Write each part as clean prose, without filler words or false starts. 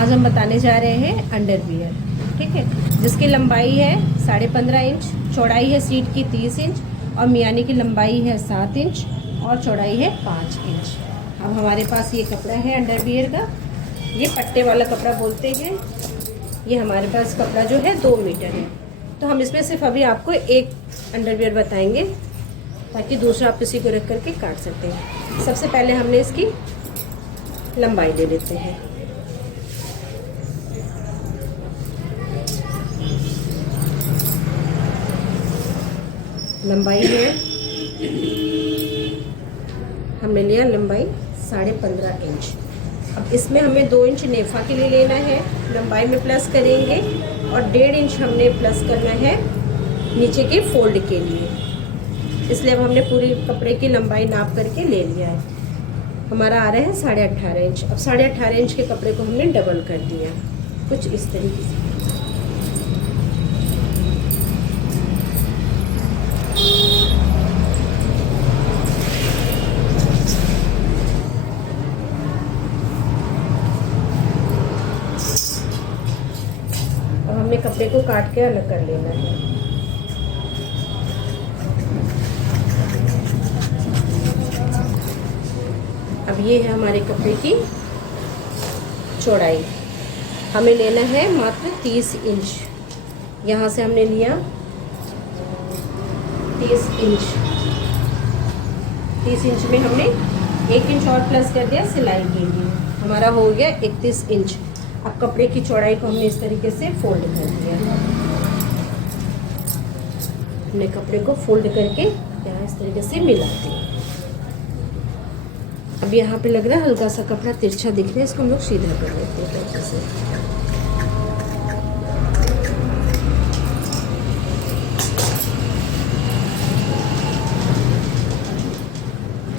आज हम बताने जा रहे हैं अंडरवियर, ठीक है, जिसकी लंबाई है 15.5 इंच, चौड़ाई है सीट की 30 इंच और मियानी की लंबाई है 7 इंच और चौड़ाई है 5 इंच। अब हमारे पास ये कपड़ा है अंडरवियर का, ये पट्टे वाला कपड़ा बोलते हैं। ये हमारे पास कपड़ा जो है 2 मीटर है, तो हम इसमें सिर्फ अभी आपको एक अंडरवियर बताएंगे ताकि दूसरा आप किसी को रख करके काट सकते हैं। सबसे पहले हमने इसकी लंबाई ले लेते हैं। लंबाई है, हमने लिया लंबाई 15.5 इंच। अब इसमें हमें 2 इंच नेफा के लिए लेना है, लंबाई में प्लस करेंगे और 1.5 इंच हमने प्लस करना है नीचे के फोल्ड के लिए। इसलिए अब हमने पूरी कपड़े की लंबाई नाप करके ले लिया है। हमारा आ रहा है 18.5 इंच। अब 18.5 इंच के कपड़े को हमने डबल कर दिया कुछ इस तरीके से। अब हमने कपड़े को काट के अलग कर लेना है। अब ये है हमारे कपड़े की चौड़ाई, हमें लेना है मात्र 30 इंच। यहाँ से हमने लिया 30 इंच। 30 इंच में हमने 1 इंच और प्लस कर दिया सिलाई के लिए, हमारा हो गया 31 इंच। अब कपड़े की चौड़ाई को हमने इस तरीके से फोल्ड कर दिया। हमने कपड़े को फोल्ड करके यहाँ इस तरीके से मिला दिया। अब यहाँ पे लग रहा है हल्का सा कपड़ा तिरछा दिख रहा है, इसको हम लोग सीधा कर लेते हैं अच्छे से।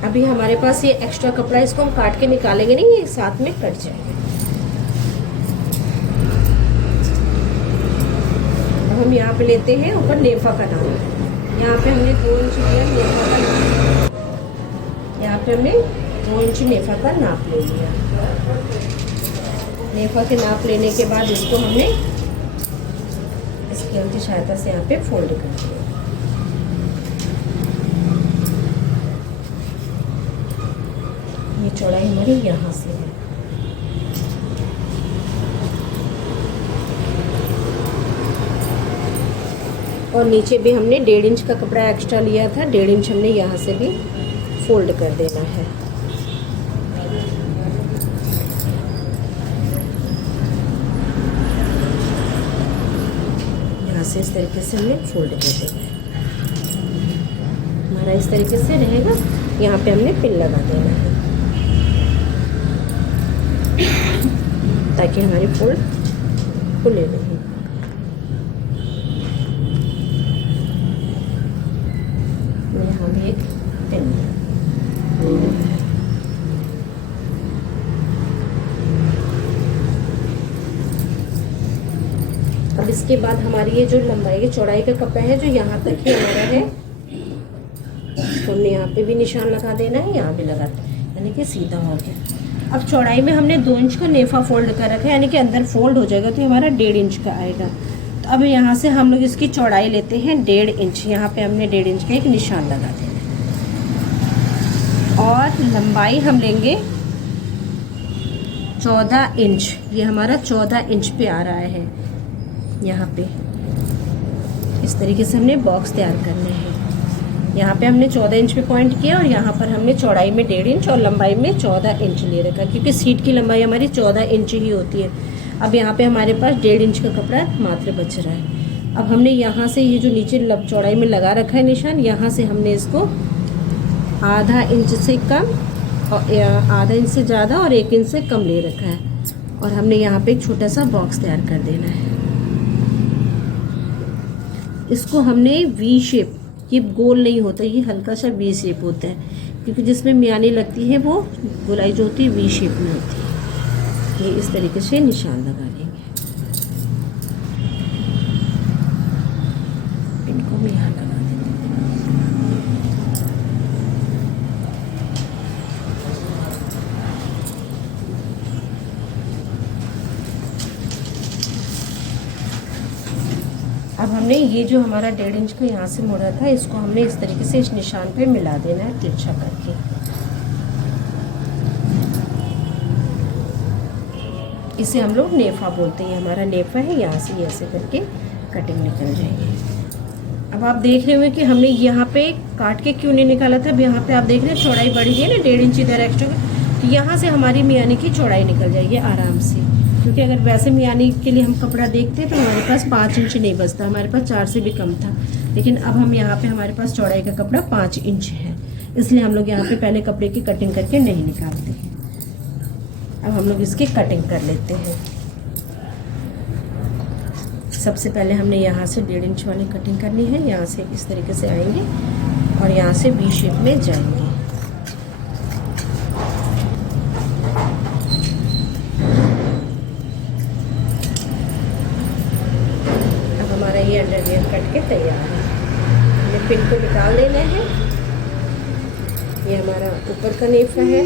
अभी हमारे पास ये एक्स्ट्रा कपड़ा, इसको हम काट के निकालेंगे नहीं, ये साथ में कट जाएगा। अब हम यहाँ पे लेते हैं ऊपर नेफा का नाप। यहाँ पे हमने 2 इंच लिया नेफा का नाप। यहाँ पे हमने 2 इंच नेफा का नाप ले लिया। नेफा के नाप लेने के बाद इसको हमने स्केल की सहायता से यहाँ पे फोल्ड कर दिया। ये चौड़ाई हमारी यहाँ से है। और नीचे भी हमने 1.5 इंच का कपड़ा एक्स्ट्रा लिया था, 1.5 इंच हमने यहाँ से भी फोल्ड कर देना है। यहाँ से इस तरीके से हमने फोल्ड कर देना है। हमारा इस तरीके से रहेगा। यहाँ पे हमने पिन लगा देना है ताकि हमारी फोल्ड खुले रहे। यहाँ भी एक पिन। अब इसके बाद हमारी ये जो लंबाई की चौड़ाई का कपड़ा है जो यहाँ तक ही हमारा है, तो हमने यहाँ पे भी निशान लगा देना है, यहाँ भी लगा देना है, यानी कि सीधा हो गया। अब चौड़ाई में हमने 2 इंच का नेफा फोल्ड कर रखा है, यानी कि अंदर फोल्ड हो जाएगा तो हमारा 1.5 इंच का आएगा। तो अब यहाँ से हम लोग इसकी चौड़ाई लेते हैं 1.5 इंच। यहाँ पे हमने 1.5 इंच का एक निशान लगा देना और लंबाई हम लेंगे 14 इंच। ये हमारा 14 इंच पे आ रहा है। यहाँ पे इस तरीके से हमने बॉक्स तैयार करने हैं। यहाँ पे हमने 14 इंच पे पॉइंट किया और यहाँ पर हमने चौड़ाई में 1.5 इंच और लंबाई में 14 इंच ले रखा, क्योंकि सीट की लंबाई हमारी 14 इंच ही होती है। अब यहाँ पे हमारे पास 1.5 इंच का कपड़ा मात्र बच रहा है। अब हमने यहाँ से ये जो नीचे चौड़ाई में लगा रखा है निशान, यहाँ से हमने इसको आधा इंच से कम और आधा इंच से ज़्यादा और 1 इंच से कम ले रखा है। और हमने यहाँ पे एक छोटा सा बॉक्स तैयार कर देना है। इसको हमने वी शेप, ये गोल नहीं होता, ये हल्का सा वी शेप होता है, क्योंकि जिसमें मियानी लगती है वो गोलाई जो होती है वी शेप में होती है। ये इस तरीके से निशान लगा लेंगे। इनको भी यहाँ लगा देंगे। अब हमने ये जो हमारा 1.5 इंच का यहाँ से मुड़ा था, इसको हमने इस तरीके से इस निशान पे मिला देना है तिरछा करके। इसे हम लोग नेफा बोलते हैं, हमारा नेफा है। यहाँ से ये ऐसे करके कटिंग निकल जाएगी। अब आप देख रहे होंगे कि हमने यहाँ पे काट के क्यों नहीं निकाला था। अब यहाँ पे आप देख रहे हैं चौड़ाई बढ़ी है ना, 1.5 इंच इधर एक्स्ट्रा, तो यहाँ से हमारी मियानी की चौड़ाई निकल जाएगी आराम से। क्योंकि अगर वैसे मियानी के लिए हम कपड़ा देखते तो हमारे पास 5 इंच नहीं बचता, हमारे पास 4 से भी कम था। लेकिन अब हम यहाँ पे हमारे पास चौड़ाई का कपड़ा 5 इंच है, इसलिए हम लोग यहाँ पे पहले कपड़े की कटिंग करके नहीं निकालते हैं। अब हम लोग इसकी कटिंग कर लेते हैं। सबसे पहले हमने यहाँ से 1.5 इंच वाली कटिंग करनी है। यहाँ से इस तरीके से आएंगे और यहाँ से वी शेप में जाएंगे। अब हमारा ये अंडरवियर कट के तैयार है। हमें पिन को निकाल लेना है। ये हमारा ऊपर का नेफा है,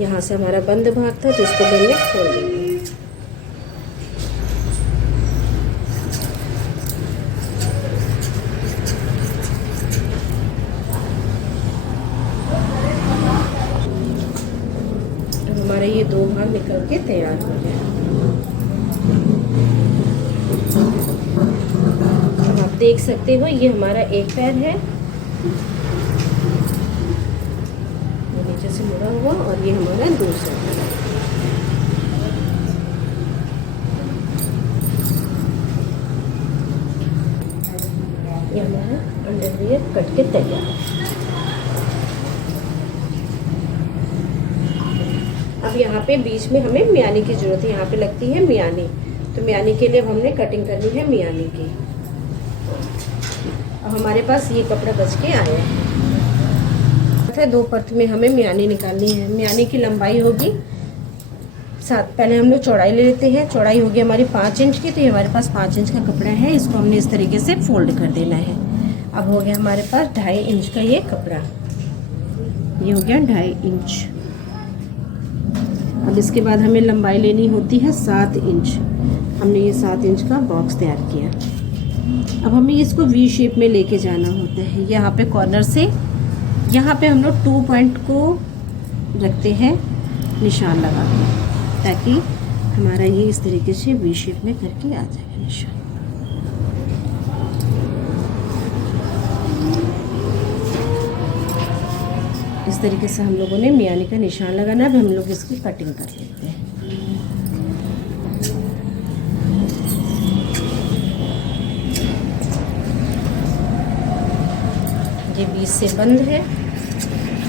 यहाँ से हमारा बंद भाग था तो इसको बेल में खोल देंगे। हमारा ये 2 भाग निकल के तैयार हो गया। अब आप देख सकते हो ये हमारा एक पैर है, ये नीचे से मुड़ा हुआ, और ये हमारा दूसरा पैर। ये हमारा अंडरवियर कट के तैयार है। अब यहाँ पे बीच में हमें मियानी की जरूरत है, यहाँ पे लगती है मियानी, तो मियानी के लिए अब हमने कटिंग करनी है मियानी की। अब हमारे पास ये कपड़ा बच के आया है। 2 परत में हमें मियानी निकालनी है। मियानी की लंबाई होगी 7, पहले हम लोग चौड़ाई ले लेते हैं। चौड़ाई होगी हमारी 5 इंच की, तो ये हमारे पास 5 इंच का कपड़ा है, इसको हमने इस तरीके से फोल्ड कर देना है। अब हो गया हमारे पास 2.5 इंच का ये कपड़ा, ये हो गया 2.5 इंच। अब इसके बाद हमें लंबाई लेनी होती है 7 इंच। हमने ये 7 इंच का बॉक्स तैयार किया। अब हमें इसको वी शेप में लेके जाना होता है। यहाँ पे कॉर्नर से यहाँ पे हम लोग 2 पॉइंट को रखते हैं निशान लगा के, ताकि हमारा ये इस तरीके से वी शेप में करके आ जाएगा निशान। इस तरीके से हम लोगों ने मियानी का निशान लगाना है। अब हम लोग इसकी कटिंग कर लेते हैं। ये बीच से बंद है,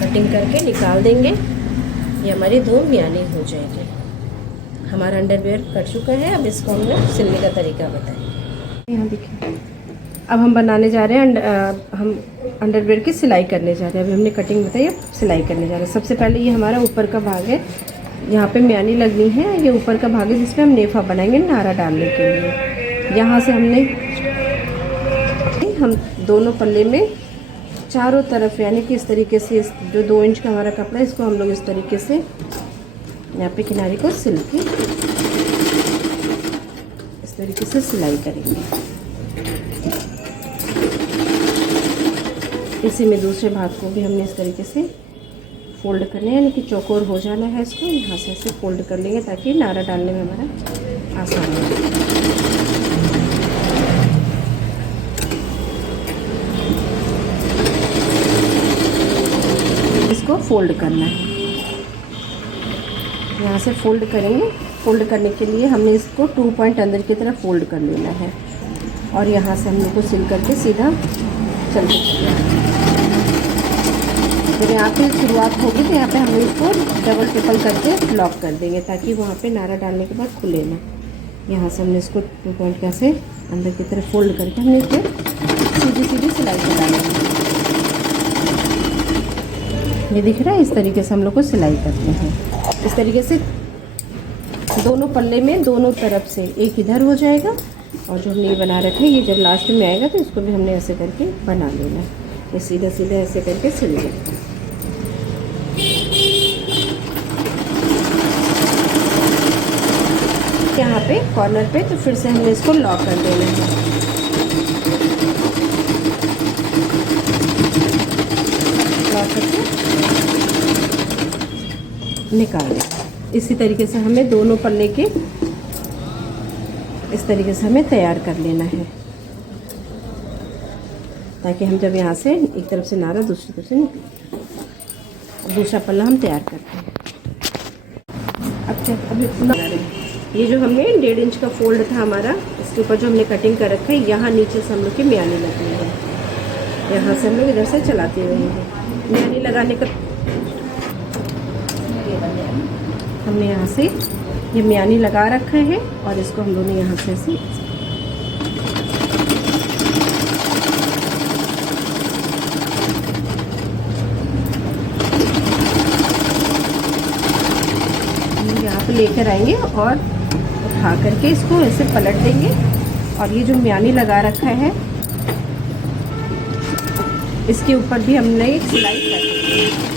कटिंग करके निकाल देंगे। ये हमारी 2 मियानी हो जाएगी। हमारा अंडरवियर कट चुका है। अब इसको हम लोग सिलने का तरीका बताएंगे। यहाँ देखिए, अब हम बनाने जा रहे हैं, हम अंडरवियर की सिलाई करने जा रहे हैं। अभी हमने कटिंग बताई, अब सिलाई करने जा रहे हैं। सबसे पहले ये हमारा ऊपर का भाग है, यहाँ पे मियानी लगनी है। ये ऊपर का भाग है जिसमें हम नेफा बनाएंगे नारा डालने के लिए। यहाँ से हम दोनों पल्ले में चारों तरफ, यानी कि इस तरीके से जो 2 इंच का हमारा कपड़ा है, इसको हम लोग इस तरीके से यहाँ पे किनारे को सिल के इस तरीके से सिलाई करेंगे। इसी में दूसरे भाग को भी हमने इस तरीके से फोल्ड करना है, यानी कि चौकोर हो जाना है। इसको यहाँ से ऐसे फोल्ड कर लेंगे ताकि नारा डालने में हमारा आसान हो। इसको फोल्ड करना है, यहाँ से फोल्ड करेंगे। फोल्ड करने के लिए हमने इसको 2 पॉइंट अंदर की तरफ फोल्ड कर लेना है, और यहाँ से हम लोग को सिल करके सीधा चल सकते हैं। तो यहाँ पे शुरुआत होगी तो यहाँ पे हम इसको डबल ट्रिपल करके लॉक कर देंगे, ताकि वहाँ पे नारा डालने के बाद खुले ना। यहाँ से हमने इसको 2 पॉइंट कैसे अंदर की तरफ फोल्ड करके हमने इसे सीधी सीधी सिलाई कर डालेंगे। ये दिख रहा है, इस तरीके से हम लोग को सिलाई करते हैं। इस तरीके से दोनों पल्ले में दोनों तरफ से एक इधर हो जाएगा, और जो हमने बना रखे ये जब लास्ट में आएगा तो इसको भी हमने ऐसे करके बना लेना। ये सीधा सीधा ऐसे करके सिल लेंगे। यहाँ पे कॉर्नर पे, तो फिर से हमने इसको लॉक कर देना है। लॉक करके निकाल दें। इसी तरीके से हमें दोनों पल्ले के इस तरीके से हमें तैयार कर लेना है, ताकि हम जब यहाँ से एक तरफ से नारा दूसरी तरफ से निकले। अब दूसरा पल्ला हम तैयार करते हैं। अब क्या, अभी ये जो हमने 1.5 इंच का फोल्ड था हमारा, इसके ऊपर जो हमने कटिंग कर रखा है, यहाँ नीचे से हम लोग की म्यानी लगनी है। यहाँ से हम लोग इधर से चलाते रहेंगे। म्यानी लगाने का हमने यहाँ से ये म्यानी लगा रखा है और इसको हम दोनों यहाँ से ऐसे यहाँ पे लेकर आएंगे और उठा करके इसको ऐसे पलट देंगे। और ये जो म्यानी लगा रखा है, इसके ऊपर भी हमने एक सिलाई कर दी है।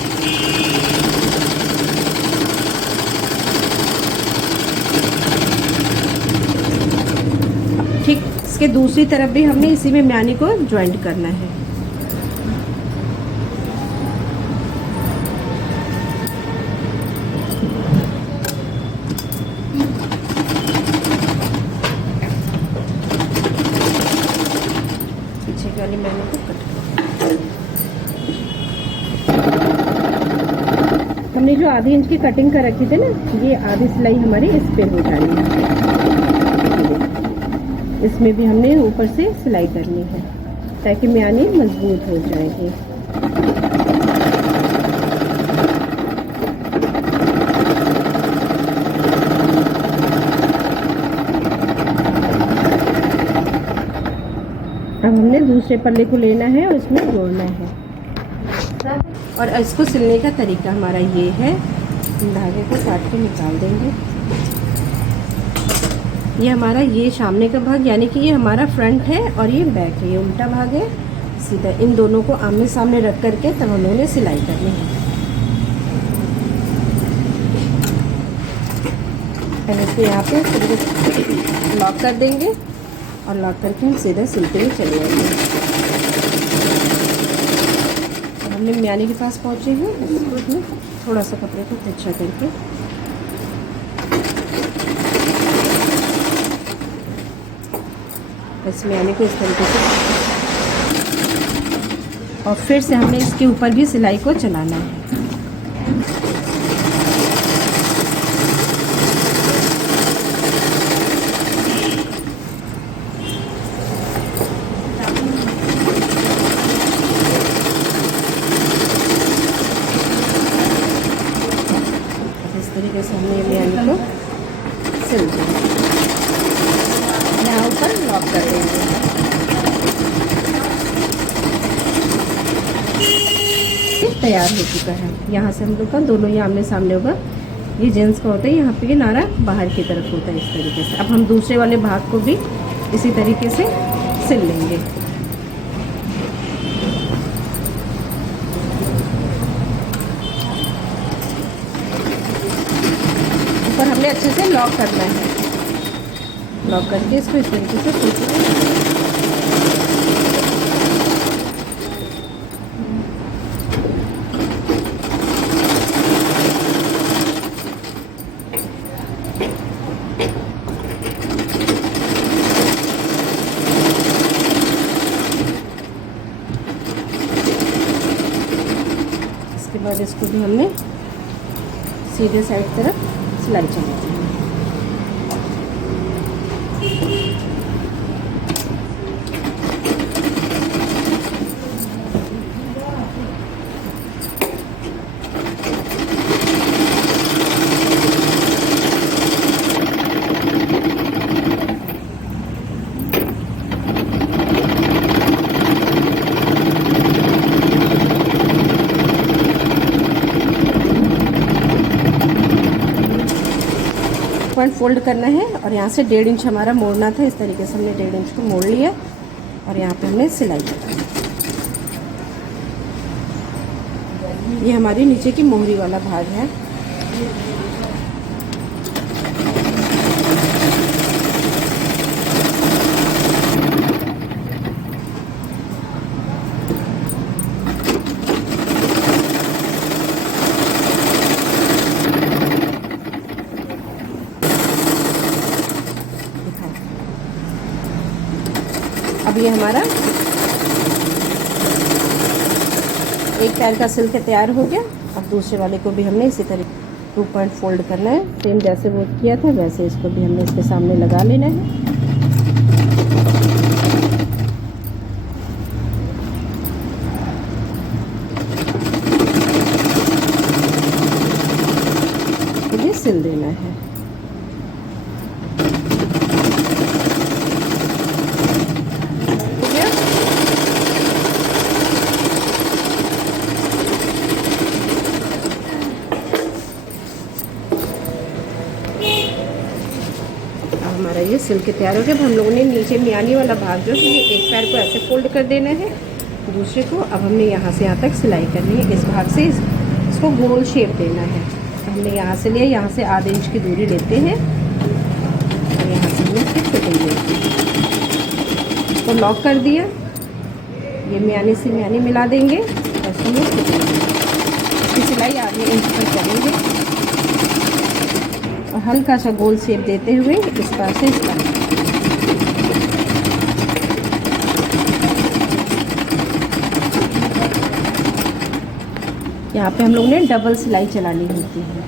ठीक इसके दूसरी तरफ भी हमने इसी में म्यानी को ज्वाइंट करना है। पीछे वाली म्यानी को कट कर हमने जो आधी इंच की कटिंग कर रखी थी ना, ये आधी सिलाई हमारी इस पे हो जानी है। इसमें भी हमने ऊपर से सिलाई करनी है ताकि म्यानी मजबूत हो जाएगी। अब हमने दूसरे पल्ले को लेना है और इसमें जोड़ना है। और इसको सिलने का तरीका हमारा ये है, धागे को काट के निकाल देंगे। ये हमारा ये सामने का भाग, यानी कि ये हमारा फ्रंट है और ये बैक है, ये उल्टा भाग है। सीधा इन दोनों को आमने सामने रख करके तब हम लोगों ने सिलाई करनी है। पहले इसको यहाँ पे लॉक कर देंगे और लॉक करके हम सीधा सिलते हुए चले जाएंगे। हमने म्यानी के पास पहुँचे हैं, इसको थोड़ा सा कपड़े को तिरछा करके इस म्यानी को इस तरीके से, और फिर से हमने इसके ऊपर भी सिलाई को चलाना है। इस तरीके से हमने म्यानी को सिल दिया। यहाँ ऊपर लॉक कर देंगे। तैयार हो चुका है। यहाँ से हम लोग का दोनों ही आमने सामने होगा। ये जेंट्स का होता है, यहाँ पे ये नारा बाहर की तरफ होता है इस तरीके से। अब हम दूसरे वाले भाग को भी इसी तरीके से सिल लेंगे। ऊपर हमने अच्छे से लॉक करना है। लॉक करके इसको इस तरीके से सिल। इसके बाद इसको भी हमने सीधे साइड तरफ सिलाई चलानी है। पॉइंट फोल्ड करना है और यहाँ से 1.5 इंच हमारा मोड़ना था। इस तरीके से हमने 1.5 इंच को मोड़ लिया और यहाँ पे हमने सिलाई की। ये हमारी नीचे की मोहरी वाला भाग है। अब ये हमारा एक पैर का सिल के तैयार हो गया। अब दूसरे वाले को भी हमने इसी तरीके 2 पॉइंट फोल्ड करना है, सेम जैसे वो किया था वैसे इसको भी हमने इसके सामने लगा लेना है। ये सिल देना है। हमारा ये सिल के तैयार हो गया। अब हम लोगों ने नीचे मियानी वाला भाग जो है ये एक पैर को ऐसे फोल्ड कर देना है, दूसरे को अब हमने यहाँ से यहाँ तक सिलाई करनी है। इस भाग से इसको गोल शेप देना है। हमने यहाँ से लिया, यहाँ से आधे इंच की दूरी लेते हैं और यहाँ से हमने इसकी फिटिंग देते हैं। इसको लॉक कर दिया, ये मियानी से मियानी मिला देंगे और इसमें इसकी सिलाई आधे इंच पर करेंगे और हल्का सा गोल शेप देते हुए इस पार से इस पार। यहाँ पे हम लोग ने डबल सिलाई चलानी होती है।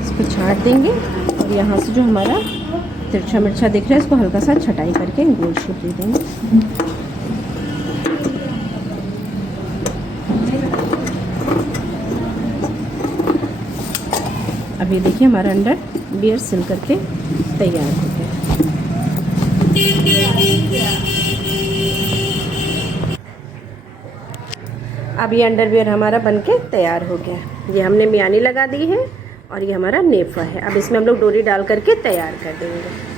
इसको छाट देंगे और यहाँ से जो हमारा तिरछा मिर्चा दिख रहा है इसको हल्का सा छटाई करके गोल शेप दे देंगे। अब ये देखिए हमारा अंडर बियर सिल करके तैयार हो गया। अब ये अंडरवियर हमारा बनके तैयार हो गया। ये हमने मियानी लगा दी है और ये हमारा नेफा है। अब इसमें हम लोग डोरी डाल करके तैयार कर देंगे।